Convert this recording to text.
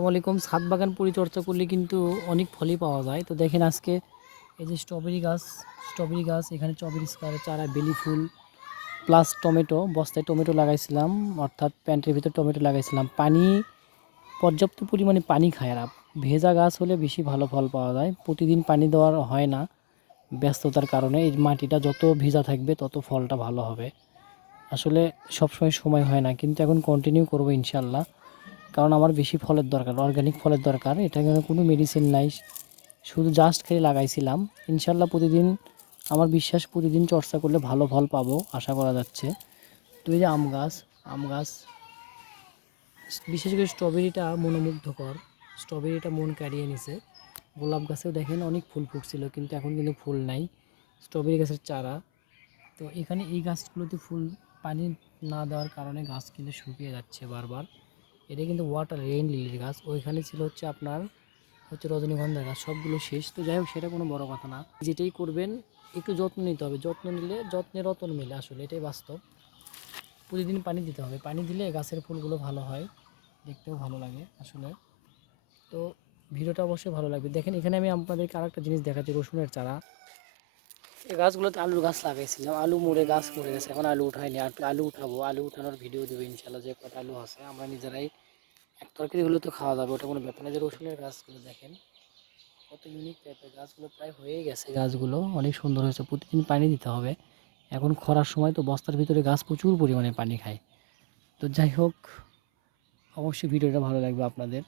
আসসালামু আলাইকুম। ছাদ বাগান পরিচর্যা করলে কিন্তু অনেক ফলই পাওয়া যায়। তো দেখেন আজকে এই যে স্ট্রবেরি গাছ এখানে স্ট্রবেরি চারা, বেলি ফুল প্লাস টমেটো, বস্তায় টমেটো লাগাইছিলাম, অর্থাৎ প্যান্টের ভিতর টমেটো লাগাইছিলাম। পানি পর্যাপ্ত পরিমাণে পানি খায় না। ভেজা গাছ হলে বেশি ভালো ফল পাওয়া যায়। প্রতিদিন পানি দেওয়ার হয় না ব্যস্ততার কারণে। এই মাটিটা যত ভেজা থাকবে তত ফলটা ভালো হবে। আসলে সবসময় সময় হয় না, কিন্তু এখন কন্টিনিউ করবো ইনশাল্লাহ। কারণ আমার বেশি ফলের দরকার, অর্গানিক ফলের দরকার। এটা কিন্তু কোনো মেডিসিন নাই, শুধু জাস্ট খেয়ে লাগাইছিলাম। ইনশাল্লাহ প্রতিদিন, আমার বিশ্বাস প্রতিদিন চর্চা করলে ভালো ফল পাবো আশা করা যাচ্ছে। তো এই যে আম গাছ বিশেষ করে স্ট্রবেরিটা মনোমুগ্ধকর। স্ট্রবেরিটা মন কাড়িয়ে নিছে। গোলাপ গাছেও দেখেন অনেক ফুল ফুটছিল, কিন্তু এখন কিন্তু ফুল নাই। স্ট্রবেরি গাছের চারা, তো এখানে এই গাছগুলোতে ফুল, পানি না দেওয়ার কারণে গাছ কিন্তু শুকিয়ে যাচ্ছে বারবার। এটা কিন্তু ওয়াটার রেইন লিলির গাছ। ওইখানে ছিল হচ্ছে আপনার রজনীগন্ধার গাছ, সবগুলো শেষ। তো যাই হোক, সেটা কোনো বড় কথা না। যেটাই করবেন একটু যত্ন নিতে হবে, যত্ন নিলে যত্নে রতন মেলে, আসলে এটাই বাস্তব। প্রতিদিন পানি দিতে হবে, পানি দিলে গাছের ফুলগুলো ভালো হয়, দেখতেও ভালো লাগে আসলে। তো ভিডিওটা অবশ্যই ভালো লাগবে। দেখেন এখানে আমি আপনাদেরকে আরেকটা জিনিস দেখাচ্ছি, রসুনের চারা। এই গাছগুলোতে আলুর গাছ লাগাইছিলাম, আলু মরে গাছ মরে গেছে, এখন আলু উঠাইনি। আর আলু উঠাবো, আলু উঠানোর ভিডিও দেবো ইনশাল্লাহ। যে কটা আলু আছে আমরা নিজেরাই এক তরকারি হলে তো খাওয়া যাবে, ওটা কোনো ব্যাপার না। যে রসুনের গাছগুলো দেখেন কত ইউনিক টাইপের গাছগুলো, প্রায় হয়ে গেছে, গাছগুলো অনেক সুন্দর হয়েছে। প্রতিদিন পানি দিতে হবে, এখন খরার সময় তো বস্তার ভিতরে গাছ প্রচুর পরিমাণে পানি খায়। তো যাই হোক, অবশ্যই ভিডিওটা ভালো লাগবে আপনাদের।